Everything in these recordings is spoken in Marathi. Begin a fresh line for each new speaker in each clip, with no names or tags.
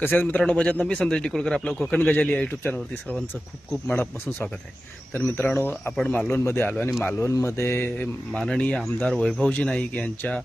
कसे आज मित्रांनो? बजात मी संदेश डिकोळकर आपलं कोकण गजाली या यूट्यूब चॅनलवरती सर्वांचं खूप खूप मनापासून स्वागत आहे. तर मित्रांनो आपण मालवणमध्ये आलो आणि मालवणमध्ये माननीय आमदार वैभवजी नाईक यांच्या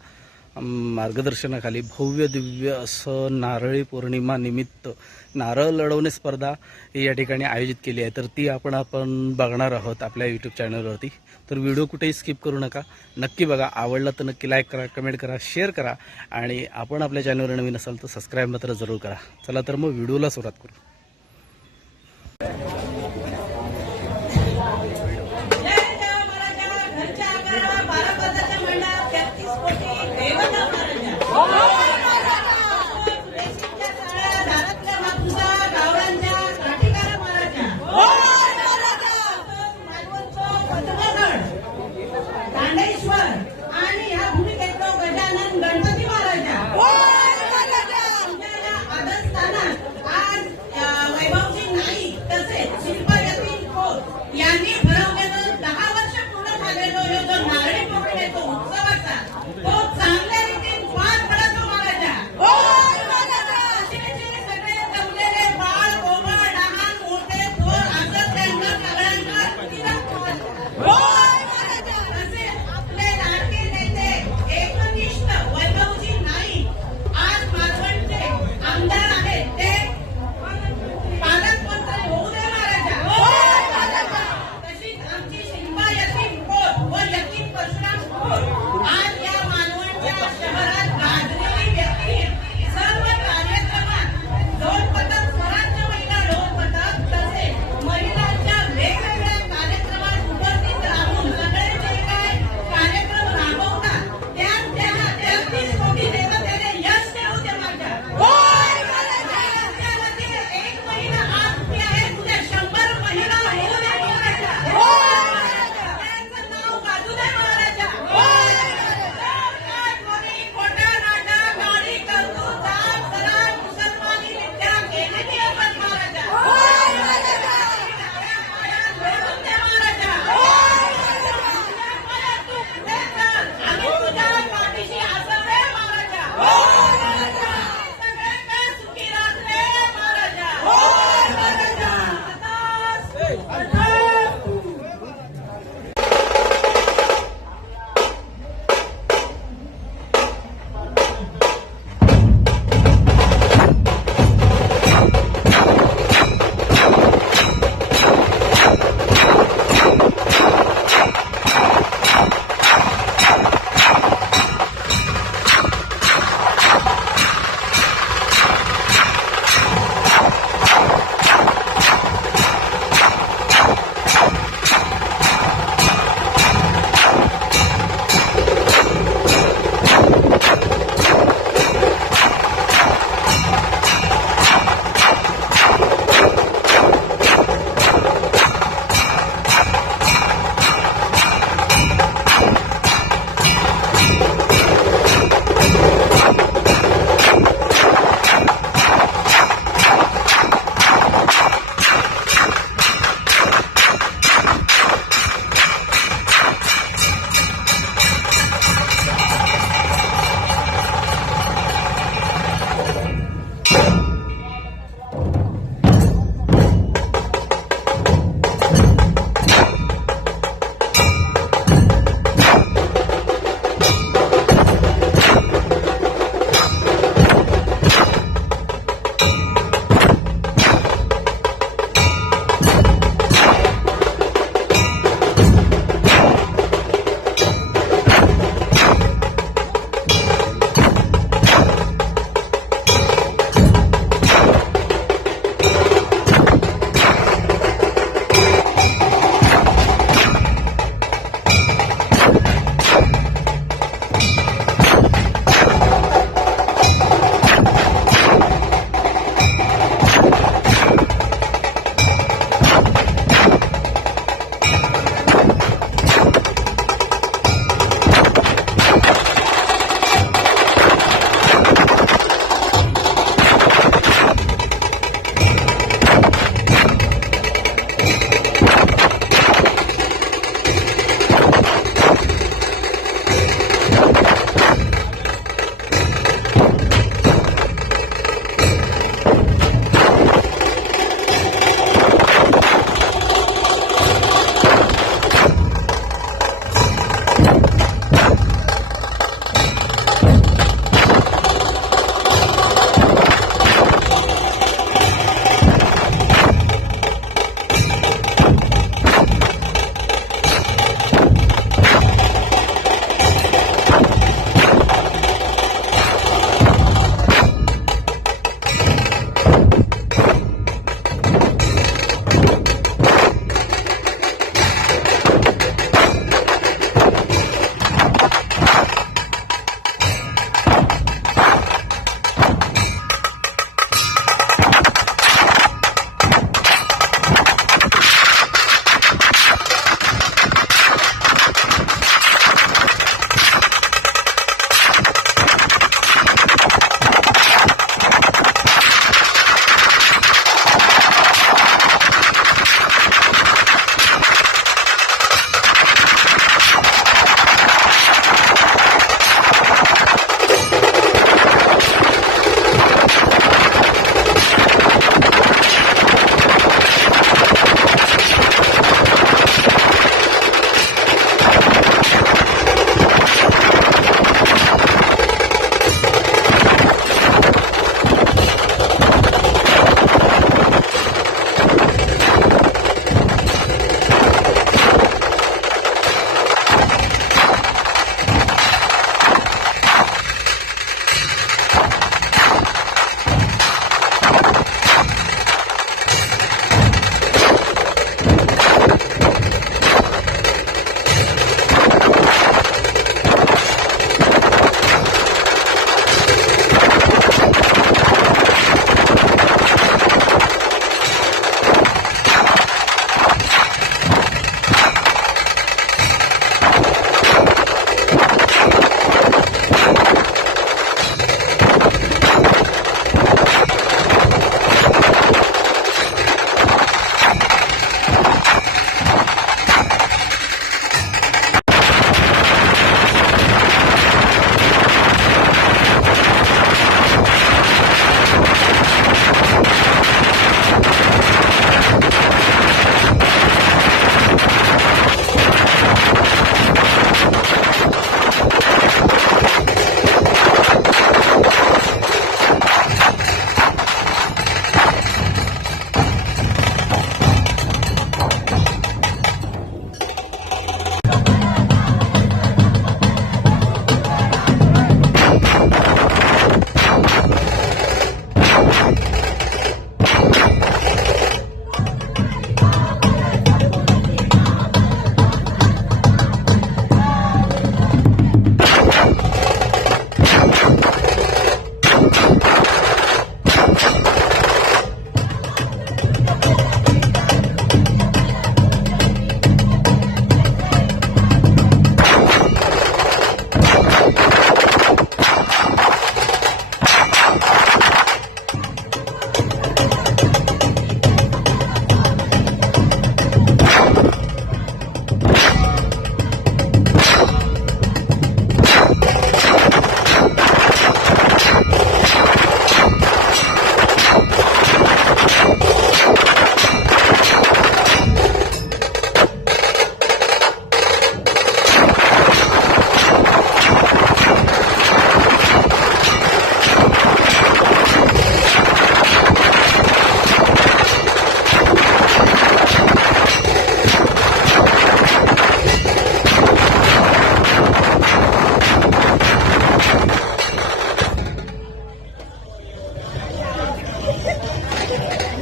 मार्गदर्शनाखाली भव्य दिव्य असं नारळी पौर्णिमा निमित्त नारळ लढवणे स्पर्धा ही या ठिकाणी आयोजित केली आहे. तर ती आपण आपण बघणार आहोत आपल्या यूट्यूब चॅनलवरती तर व्हिडिओ कुठेही स्किप करू नका. नक्की बघा. आवडला तर नक्की लाईक करा कमेंट करा शेअर करा. आणि आपण आपल्या चॅनलवर नवीन असाल तर सबस्क्राईब मात्र जरूर करा. चला तर मग व्हिडिओला सुरुवात करू.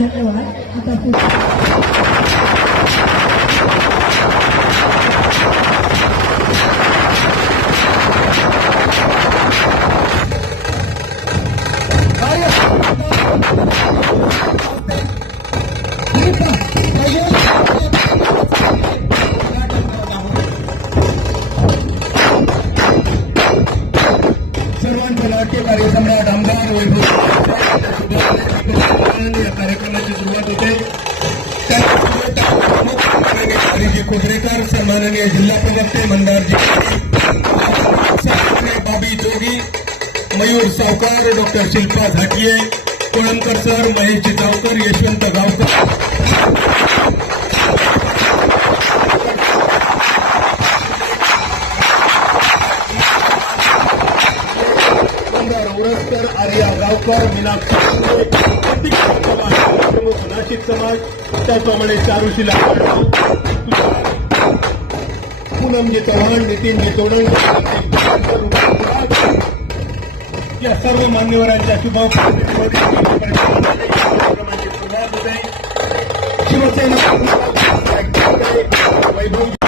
धन्यवाद। आता
सर्वांचे लाडके कार्यसम्राट आमदार वैभव या कार्यक्रमाची सुरुवात होते कोपरेकर सन्माननीय जिल्हा प्रवक्ते मंदारजी सन्माननीय बाबी जोगी मयूर सावकार डॉक्टर शिल्पा झाटिये कोळंबकर सर महेश चितावकर यशवंत गावकर आर्या गावकर समाज प्रमुख नाशिक समाज त्याचप्रमाणे चारुशिला पूनमजी चव्हाण नितीनजी तोडंग या सर्व मान्यवरांच्या शुभकामनांमध्ये होते शिवसेना वैभव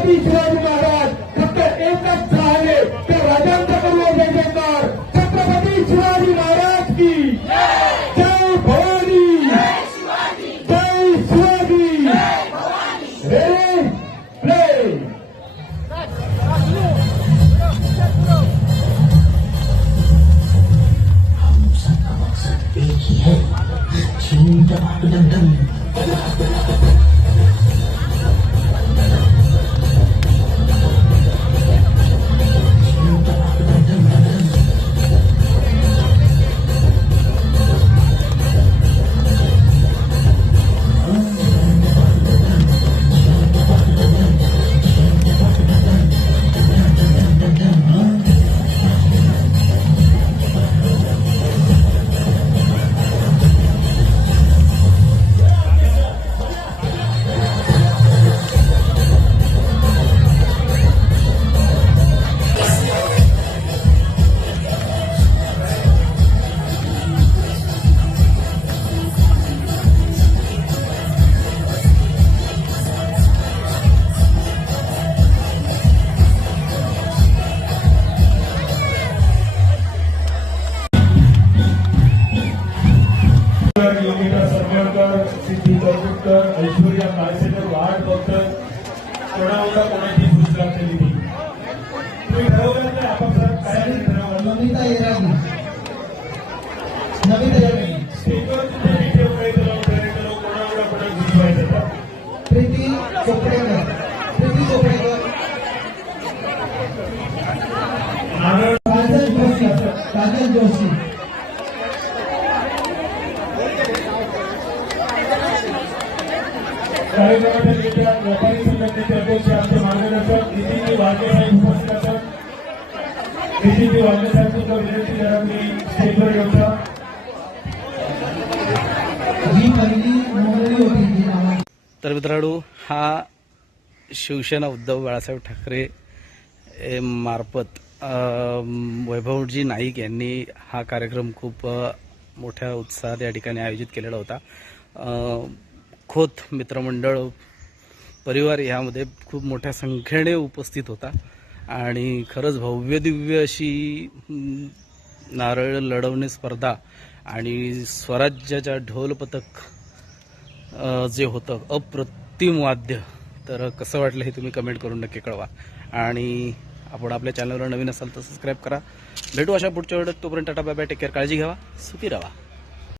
Happy Thanksgiving. या
ऐश्वर्या काळसेकर वाट बघतात कोणावर कोणाची सूचना केली तुम्ही ठरवलं नाही आपापसात कार्यक्रमाच्या नेत्या व्यापारी संघटनेचे अध्यक्ष आमचे मार्गदर्शक नितीनजी वाघे साहेब उपस्थित असतात नितीनजी वाघे साहेब सुद्धा विनंती करा मी स्टेजवर येऊचा
तर मित्रांनो हा शिवसेना उद्धव बाळासाहेब ठाकरे मार्फत वैभवजी नाईक यांनी हा कार्यक्रम खूप मोठ्या उत्साहात या ठिकाणी आयोजित केलेला होता. खोत मित्रमंडळ परिवार यामध्ये खूप मोठ्या संख्येने उपस्थित होता. आणि खरंच भव्य दिव्य अशी नारळ लढवणे स्पर्धा आणि स्वराज्याच्या ढोल पथक जे होतं अप्रतिम वाद्य तर कसं वाटलं हे तुम्ही कमेंट करून नक्की कळवा. आणि आपण आपल्या चॅनलवर नवीन असाल तर सबस्क्राईब करा. भेटू अशा पुढच्या वेळेत. तोपर्यंत tata bye bye take care काळजी घ्यावा. सुखी राहा.